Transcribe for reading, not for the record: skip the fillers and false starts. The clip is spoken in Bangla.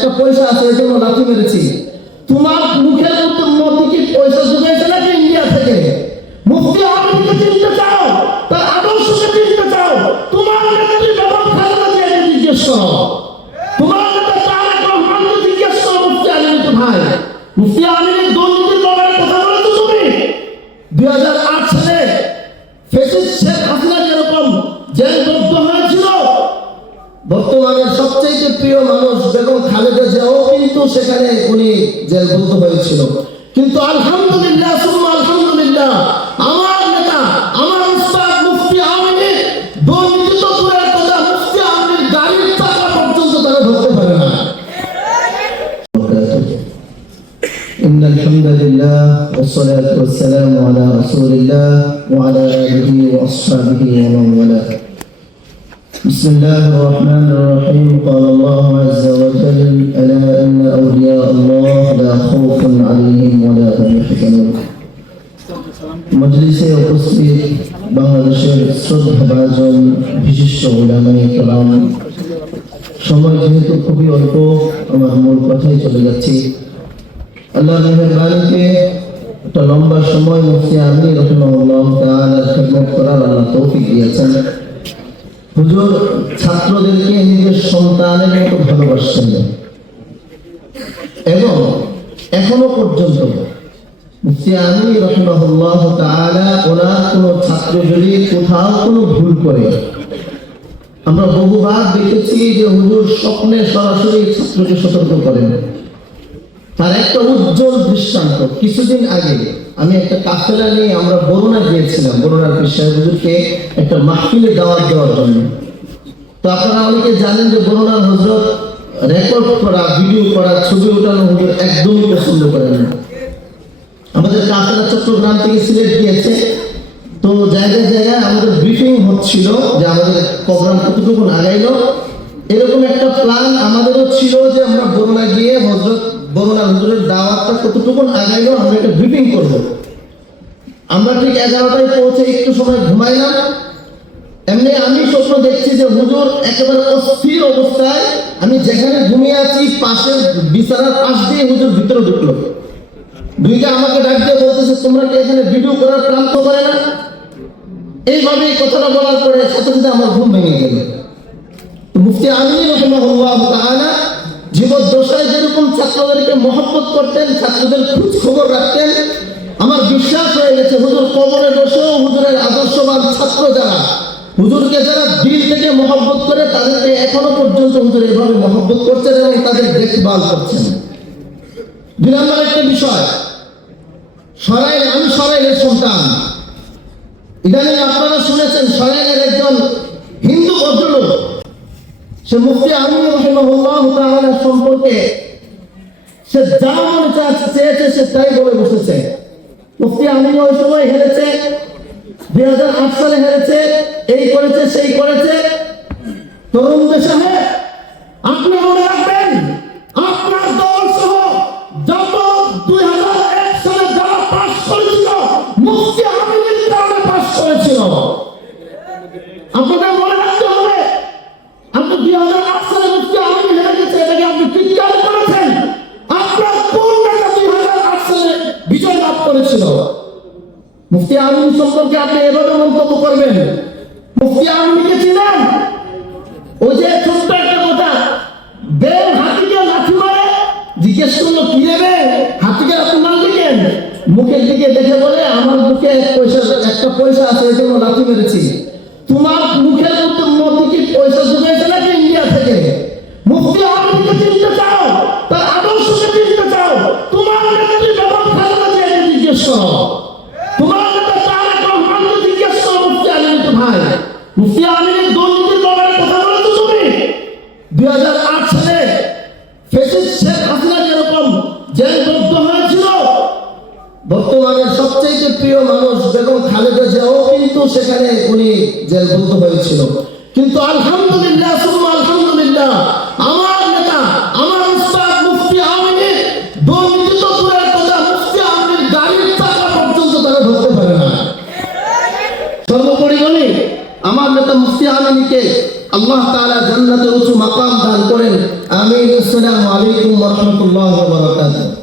একটা পয়সা আছে এই জন্য লাথি মেরেছি। তোমার মুখের মধ্যে কি পয়সা জুগেছে নাকি ইন্ডিয়া থেকে? মুফতি আমিনকে চিনতে চাও, তার আদর্শকে চিনতে চাও, তোমার নেত্রী বেগম খালেদা জিয়াকে জিজ্ঞেস করো, তোমার নেতা তারেক রহমানকে জিজ্ঞেস করো। মুফতি আমিনকে ভাই, মুফতি আমিনের দুর্নীতির ব্যাপারে কথা বলেছো তুমি? 2008 সালে ফ্যাসিস্ট শেখ হাসিনা যেরকম জেলবদ্ধ হয়েছিল, বর্তমানে সবচেয়ে প্রিয় মানুষ বেগম খালেদা জিয়াও কিন্তু সেখানে উনি জেলবদ্ধ হয়েছিল। কিন্তু আলহামদুলিল্লাহ সুম্মা আলহামদুলিল্লাহ, আমার নেতা আমার উস্তাদ মুফতি আমিনের দুর্নীতি তো দূরের কথা, মুফতি আমিনের গাড়ির চাকা পর্যন্ত তারা ধরতে পারে না। إن الحمد لله والصلاة والسلام على رسول الله وعلى آله وأصحابه ومن والاه. بسم الله الرحمن الرحيم. قال الله عز وجل: ألا إن أولياء الله لا خوف عليهم ولا هم يحزنون. মজলিসে উপস্থিত বাংলাদেশের শ্রদ্ধাভাজন বিশিষ্ট উলামায়ে কেরাম, সময় যেহেতু খুবই অল্প, আমার মূল কথাই চলে যাচ্ছি। আল্লাহর মেহেরবানিতে একটা লম্বা সময় মুফতি আমিন রাহিমাহুল্লাহ তাআলার খিদমত করার আল্লাহ তৌফিক দিয়েছেন। হুজুর ছাত্রদেরকে নিজের সন্তানের মতো ভালোবাসতেন এবং এখনো পর্যন্ত মুফতি আমিন রাহিমাহুল্লাহ তাআলা ওনার কোন ছাত্র যদি কোথাও কোনো ভুল করে, আমরা বহুবার দেখেছি যে হুজুর স্বপ্নে সরাসরি ছাত্রকে সতর্ক করেন। তার একটা উজ্জ্বল দৃষ্টান্ত, কিছুদিন আগে আমি একটা কাফেলা নিয়ে আমরা বরুণা গিয়েছিলাম, বরুণার বিষয় হুজুরকে একটা মাহফিলে দাওয়াত দেওয়ার জন্য। তো আপনারা অনেকে জানেন যে বরুণার হযরত রেকর্ড করা, ভিডিও করা, ছবি ওঠানো হুজুর একদমই পছন্দ করেন না। আমাদের কাফেলা চট্টগ্রাম থেকে সিলেট গিয়েছে, তো জায়গায় জায়গায় আমাদের ব্রিফিং হচ্ছিল যে আমাদের প্রোগ্রাম কতটুকু আগাইলো। এরকম একটা প্ল্যান আমাদেরও ছিল যে আমরা বরুণা গিয়ে বরুণা হুজুরের দাওয়াতটা কতটুকু আগাইলো আমরা একটা ব্রিফিং করব। আমরা ঠিক 11টায় পৌঁছে একটু সময় ঘুমাইলাম। এমনি আমি স্বপ্ন দেখছি যে হুজুর একেবারে অস্থির অবস্থায়, আমি যেখানে ঘুমিয়ে আছি পাশের বিছানার পাশ দিয়ে হুজুর ভিতরে ঢুকলো। দুইটা আমাকে ডাক দিয়ে বলতেছে, তোমরা কি এখানে ভিডিও করার প্রান্ত করে না? এইভাবে কথাটা বলার পরে সাথে সাথে আমার ঘুম ভেঙে গেল। মুফতি আমিন রাহিমাহুল্লাহ তাআলা জীবদ্দশায় যেরকম ছাত্রদেরকে মহব্বত করতেন, ছাত্রদের খোঁজ খবর রাখতেন, আমার বিশ্বাস হয়ে গেছে হুজুর কবরে বসেও হুজুরের আদর্শবান ছাত্র যারা, হুজুরকে যারা দিল থেকে মহব্বত করে, তাদেরকে এখনো পর্যন্ত হুজুর এভাবে মহব্বত করছেন এবং তাদের দেখভাল করছেন। 2 নম্বর একটা বিষয়, আমি সরাইলের সন্তান। ইদানিং আপনারা শুনেছেন সরাইলের একজন হিন্দু ভদ্রলোক, সে মুফতি আমিন রাহিমাহুল্লাহ তাআলা সম্পর্কে সে যা মনে চেয়েছে সে তাই বলে বসেছে। মুফতি আমিন ওই সময় হেরেছে, 2008 সালে হেরেছে, এই করেছে সেই করেছে। তরুণ সাহেব, আপনি মনে রাখবেন আপনার দল সহ যত 2001 সালে যারা পাস করেছিল মুফতি আমিনের কারণে পাস করেছিল। আপনাদের মনে রাখতে হবে, আপনি 2008 সালে মুফতি আমিন হেরে গেছে, এটাকে আপনি চিৎকার করেছেন। আপনার কোন নেতা 2008 সালে বিজয় লাভ করেছিল? মুফতি আমিন সম্পর্কে আপনি এভাবে মন্তব্য করবেন? মুফতি আমিনকে চিনেন? ওই যে ছোট্ট একটা কথা, বের হাতিকে লাথি মারে, জিজ্ঞেস করলো কি নেবে, হাতিকে লাথি মারলে কেন? মুখের দিকে দেখে বলে, আমার মুখে একটা পয়সা আছে এই জন্য লাথি মেরেছি। তোমার মুখের মধ্যে কি পয়সা জুগেছে নাকি ইন্ডিয়া থেকে? মুফতি আমিনকে চিনতে চাও, তার আদর্শকে চিনতে চাও, তোমার নেত্রী বেগম খালেদা জিয়াকে জিজ্ঞেস করো, তোমার নেতা তারেক রহমানকে জিজ্ঞেস করো। মুফতি আমিনকে ভাই, মুফতি আমিনের দুর্নীতির ব্যাপারে কথা বলেছো তুমি? 2008 সালে ফ্যাসিস্ট শেখ হাসিনা যেরকম জেলবদ্ধ হয়েছিল, বর্তমানে সবচেয়ে প্রিয় মানুষ বেগম খালেদা জিয়াও কিন্তু সেখানে উনি জেলবদ্ধ হয়েছিল। কিন্তু আলহামদুলিল্লাহ সুম্মা আলহামদুলিল্লাহ, আমার নেতা আমার উস্তাদ মুফতি আমিনের দুর্নীতি তো দূরের কথা, মুফতি আমিনের গাড়ির চাকা পর্যন্ত তারা ধরতে পারে না। সর্বোপরি বলি, আমার নেতা মুফতি আমিনকে আল্লাহ তাআলা জান্নাতের উঁচু মাকাম দান করেন। আমিন। আসসালামু আলাইকুম ওয়া রাহমাতুল্লাহি ওয়া বারাকাতুহু।